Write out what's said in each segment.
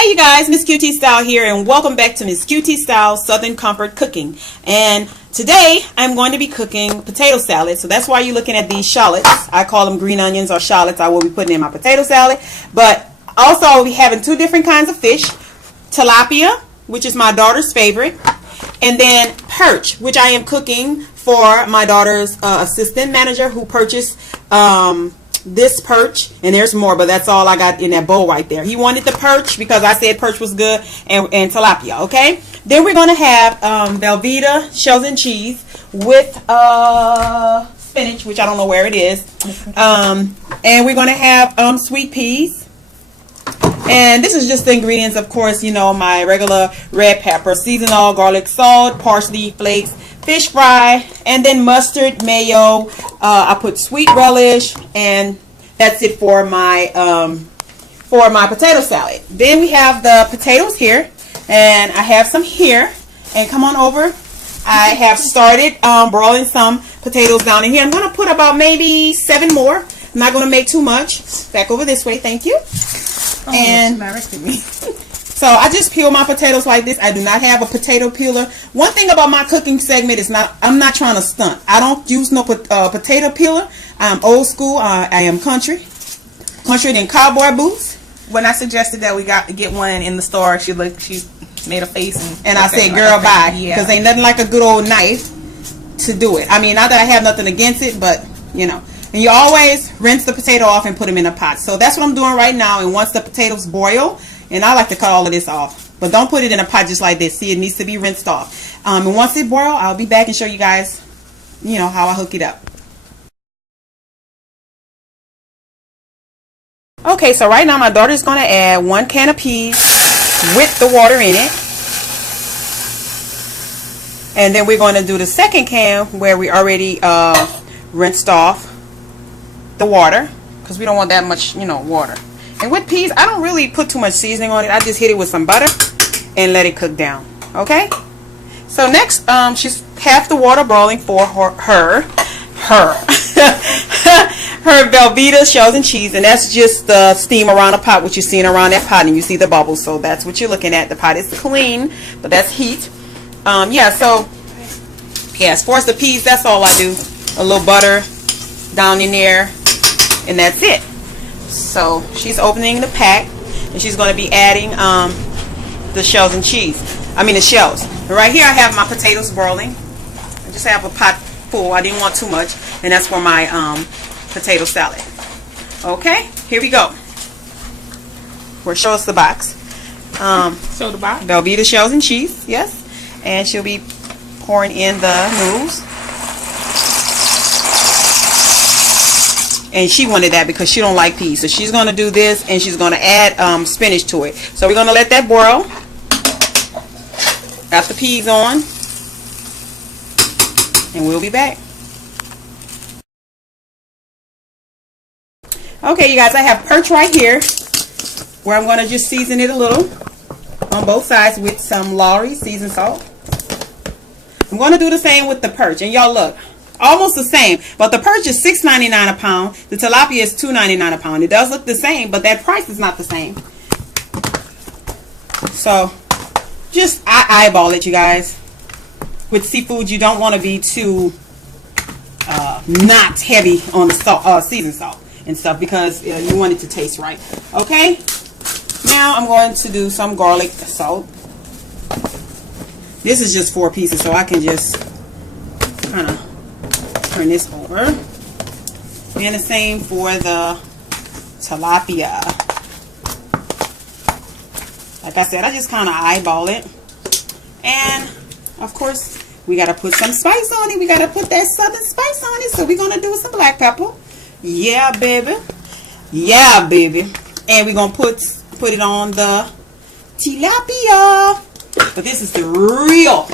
Hey you guys, Miss QT Style here, and welcome back to Miss QT Style Southern Comfort Cooking. And today I'm going to be cooking potato salad. So that's why you're looking at these shallots. I call them green onions or shallots. I will be putting in my potato salad. But also I'll be having two different kinds of fish. Tilapia, which is my daughter's favorite. And then perch, which I am cooking for my daughter's assistant manager who purchased this perch, and there's more, but that's all I got in that bowl right there. He wanted the perch because I said perch was good, and tilapia. Okay, then we're gonna have Velveeta shells and cheese with spinach, which I don't know where it is, and we're gonna have sweet peas. And this is just the ingredients, of course, you know, my regular red pepper, seasonal, garlic salt, parsley flakes, fish fry, and then mustard, mayo. I put sweet relish, and that's it for my potato salad. Then we have the potatoes here, and I have some here. And come on over. I have started broiling some potatoes down in here. I'm gonna put about maybe 7 more. I'm not gonna make too much. Back over this way, thank you. Oh, and so I just peel my potatoes like this. I do not have a potato peeler. One thing about my cooking segment is I'm not trying to stunt. I don't use no potato peeler. I'm old school. I am country than cowboy boots. When I suggested that we get one in the store, she made a face and I said, "Girl, bye," because ain't nothing like a good old knife to do it. I mean, not that I have nothing against it, but you know. And you always rinse the potato off and put them in a pot. So that's what I'm doing right now. And once the potatoes boil, and I like to cut all of this off, but don't put it in a pot just like this. See, it needs to be rinsed off. And once it boils, I'll be back and show you guys, you know, how I hook it up. Okay, so right now my daughter's going to add 1 can of peas with the water in it. And then we're going to do the second can where we already rinsed off the water, because we don't want that much, you know, water. And with peas, I don't really put too much seasoning on it. I just hit it with some butter and let it cook down. Okay, so next she's half the water boiling for her Velveeta shells and cheese, and that's just the steam around the pot, what you're seeing around that pot, and you see the bubbles. So that's what you're looking at. The pot is clean, but that's heat. Yeah, so yeah, as far as the peas, that's all I do. A little butter down in there, and that's it. So she's opening the pack, and she's going to be adding the shells and cheese. I mean the shells. And right here I have my potatoes boiling. I just have a pot full. I didn't want too much, and that's for my potato salad. Okay, here we go. Show us the box. Show the box. Velveeta shells and cheese, yes. And she'll be pouring in the noodles. And she wanted that because she don't like peas. So she's going to do this, and she's going to add spinach to it. So we're going to let that boil. Got the peas on. And we'll be back. Okay, you guys, I have perch right here, where I'm going to just season it a little on both sides with some Luxuries seasoned salt. I'm going to do the same with the perch. And y'all look. Almost the same, but the perch is $6.99 a pound. The tilapia is $2.99 a pound. It does look the same, but that price is not the same. So, just I eyeball it, you guys. With seafood, you don't want to be too not heavy on the salt, seasoned salt and stuff, because you want it to taste right. Okay. Now I'm going to do some garlic salt. This is just 4 pieces, so I can just kind of turn this over. And the same for the tilapia. Like I said, I just kind of eyeball it. And of course, we got to put some spice on it. We got to put that southern spice on it. So we're going to do some black pepper. Yeah, baby. Yeah, baby. And we're going to put it on the tilapia. But this is the real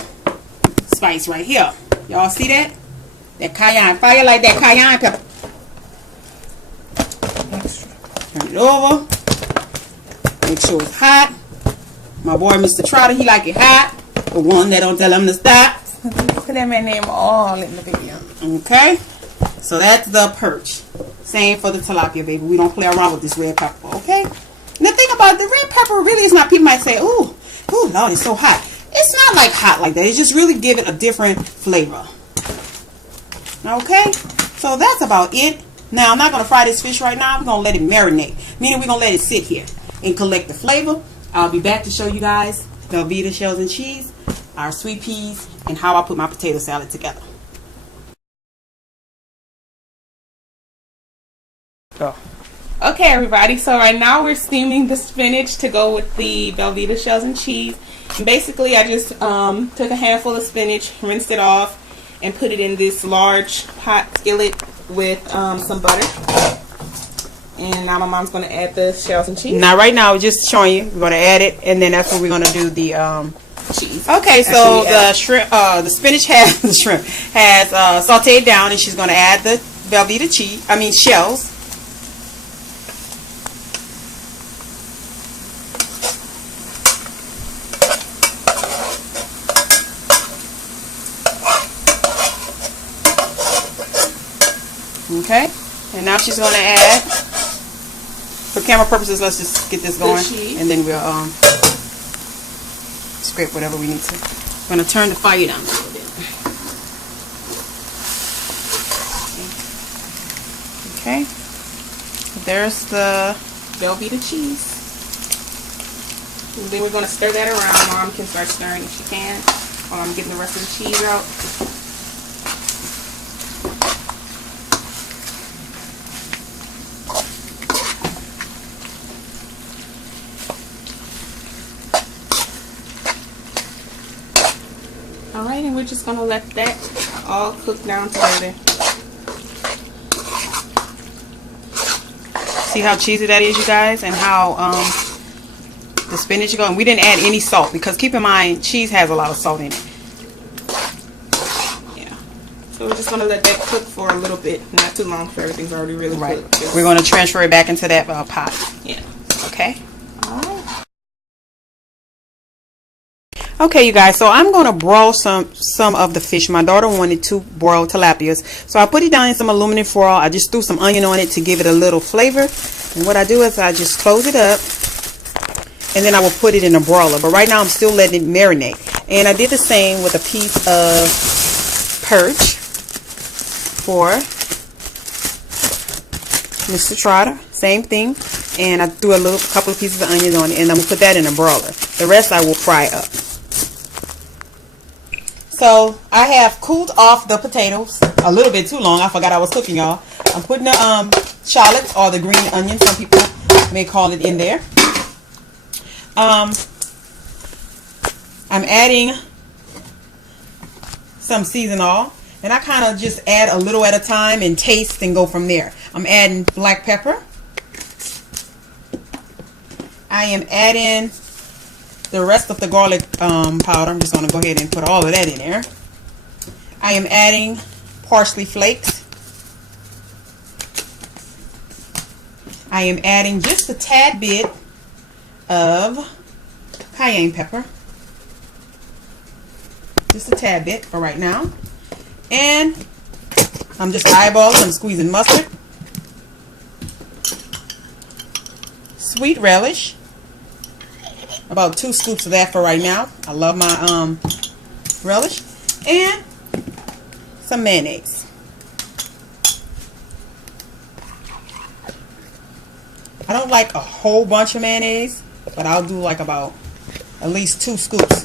spice right here. Y'all see that? That cayenne, fire like that cayenne pepper. Turn it over. Make sure it's hot. My boy, Mr. Trotter, he like it hot. The one that don't tell him to stop. Put that man name all in the video. Okay. So that's the perch. Same for the tilapia, baby. We don't play around with this red pepper, okay? And the thing but the red pepper really is not, people might say, ooh, Lord, it's so hot. It's not like hot like that. It's just really give it a different flavor. Okay, so that's about it. Now, I'm not going to fry this fish right now. I'm going to let it marinate, meaning we're going to let it sit here and collect the flavor. I'll be back to show you guys Velveeta shells and cheese, our sweet peas, and how I put my potato salad together. Go. Okay, everybody, so right now we're steaming the spinach to go with the Velveeta shells and cheese. And basically, I just took a handful of spinach, rinsed it off, and put it in this large hot skillet with some butter. And now my mom's going to add the shells and cheese. Now, right now, just showing you, we're going to add it, and then that's when we're going to do the cheese. Okay, so the shrimp, the spinach has the shrimp has sauteed down, and she's going to add the Velveeta cheese. I mean shells. Okay, and now she's going to add, for camera purposes, let's just get this going, and then we'll scrape whatever we need to. I'm going to turn the fire down a little bit. Okay, there's the Velveeta cheese. And then we're going to stir that around. Mom can start stirring if she can while I'm getting the rest of the cheese out. Alright, and we're just going to let that all cook down together. See how cheesy that is, you guys, and how the spinach is going. We didn't add any salt because keep in mind, cheese has a lot of salt in it. Yeah. So we're just going to let that cook for a little bit, not too long, for everything's already really cooked. We're going to transfer it back into that pot. Yeah. Okay. Okay, you guys, so I'm going to broil some of the fish. My daughter wanted 2 broiled tilapias, so I put it down in some aluminum foil. I just threw some onion on it to give it a little flavor, and what I do is I just close it up, and then I will put it in a broiler. But right now I'm still letting it marinate, and I did the same with a piece of perch for Mr. Trotter. Same thing, and I threw a couple of pieces of onions on it, and I'm going to put that in a broiler. The rest I will fry up. So I have cooled off the potatoes a little bit too long. I forgot I was cooking, y'all. I'm putting the shallots or the green onions, some people may call it, in there. I'm adding some seasoned oil, and I kind of just add a little at a time and taste and go from there. I'm adding black pepper. I am adding the rest of the garlic powder. I'm just going to go ahead and put all of that in there. I am adding parsley flakes. I am adding just a tad bit of cayenne pepper. Just a tad bit for right now. And I'm just eyeballing. I'm squeezing mustard. Sweet relish. About 2 scoops of that for right now. I love my relish. And some mayonnaise. I don't like a whole bunch of mayonnaise, but I'll do like about at least 2 scoops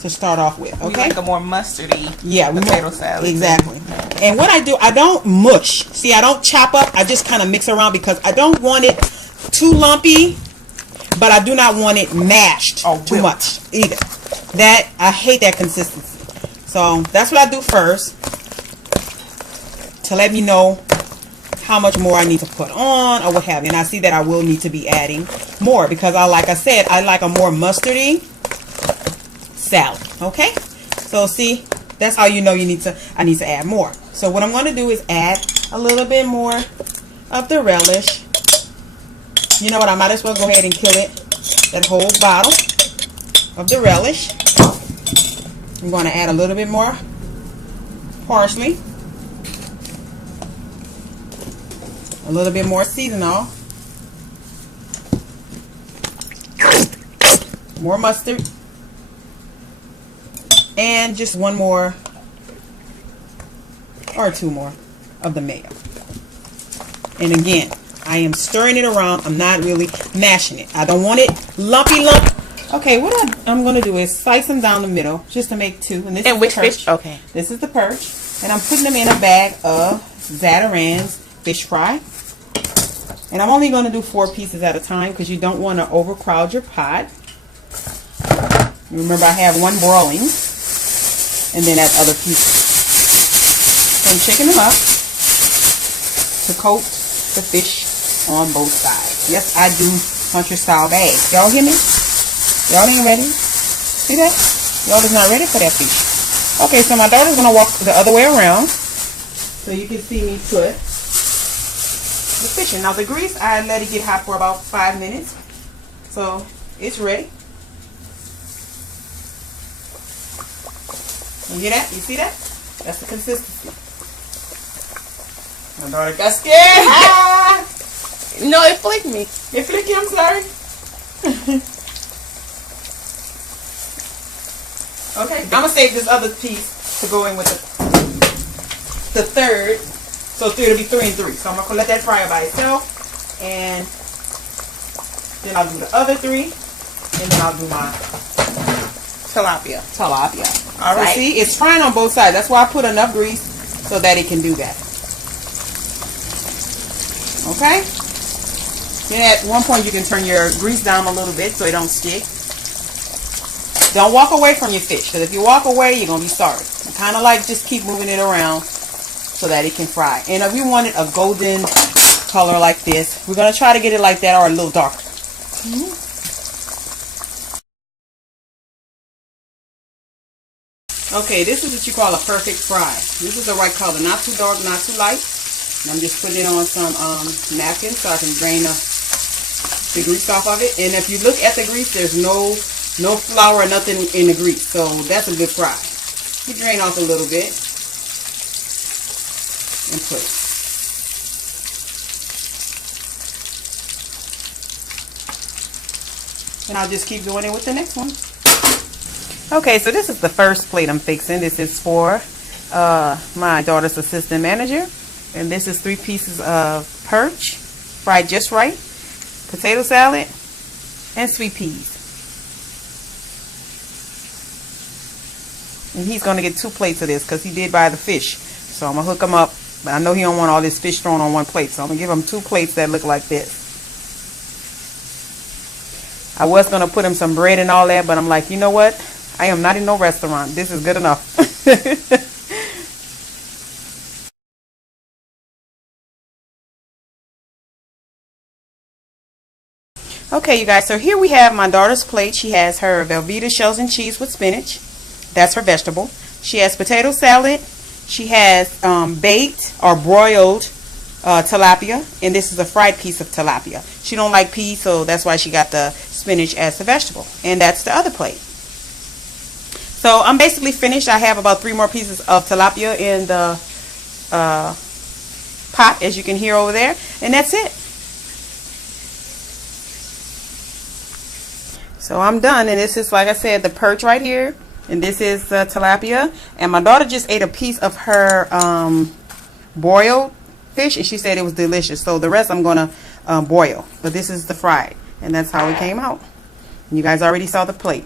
to start off with. Okay, like a more mustardy potato salad. Exactly. And what I do, I don't mush. See, I don't chop up. I just kind of mix around because I don't want it too lumpy, but I do not want it mashed too much either. That, I hate that consistency. So that's what I do first to let me know how much more I need to put on or what have you. And I see that I will need to be adding more because like I said, I like a more mustardy salad. Okay, so see, that's how you know I need to add more. So what I'm going to do is add a little bit more of the relish. You know what, I might as well go ahead and kill it, that whole bottle of the relish. I'm going to add a little bit more parsley, a little bit more seasoned oil, more mustard, and just one more or two more of the mayo. And again, I am stirring it around. I'm not really mashing it. I don't want it lumpy. Okay, what I'm going to do is slice them down the middle just to make two. And this is which the perch. fish? Okay. This is the perch. And I'm putting them in a bag of Zatarain's fish fry. And I'm only going to do 4 pieces at a time because you don't want to overcrowd your pot. Remember, I have one broiling. And then add other pieces. So I'm shaking them up to coat the fish on both sides. Yes, I do country style bag. Y'all hear me? Y'all ain't ready? See that? Y'all is not ready for that fish. Okay, so my daughter's going to walk the other way around so you can see me put the fish in. Now the grease, I let it get hot for about 5 minutes. So it's ready. You hear that? You see that? That's the consistency. My daughter got scared. Ah! No, it flicked me. It flicked you, I'm sorry. Okay, I'm going to save this other piece to go in with the third. So it'll be 3 and 3. So I'm going to let that fry by itself. And then I'll do the other 3. And then I'll do my Tilapia. All right. See, it's frying on both sides. That's why I put enough grease so that it can do that. Okay? Then at one point you can turn your grease down a little bit so it don't stick. Don't walk away from your fish, because if you walk away, you're going to be sorry. Kind of like just keep moving it around so that it can fry. And if you want it a golden color like this, we're going to try to get it like that or a little darker. Okay, this is what you call a perfect fry. This is the right color, not too dark, not too light. And I'm just putting it on some napkins so I can drain the grease off of it. And if you look at the grease, there's no flour or nothing in the grease, so that's a good fry. You drain off a little bit and put it. And I'll just keep doing it with the next one. Okay, so this is the first plate I'm fixing. This is for my daughter's assistant manager. And this is 3 pieces of perch, fried just right, potato salad, and sweet peas. And he's going to get 2 plates of this because he did buy the fish. So I'm going to hook him up. But I know he don't want all this fish thrown on one plate. So I'm going to give him 2 plates that look like this. I was going to put him some bread and all that, but I'm like, you know what? I am not in no restaurant. This is good enough. Okay, you guys. So here we have my daughter's plate. She has her Velveeta shells and cheese with spinach. That's her vegetable. She has potato salad. She has baked or broiled tilapia, and this is a fried piece of tilapia. She don't like peas, so that's why she got the spinach as the vegetable. And that's the other plate. So I'm basically finished. I have about 3 more pieces of tilapia in the pot, as you can hear over there, and that's it. So I'm done, and this is, like I said, the perch right here. And this is tilapia. And my daughter just ate a piece of her broiled fish, and she said it was delicious. So the rest I'm going to boil. But this is the fried. And that's how it came out. And you guys already saw the plate.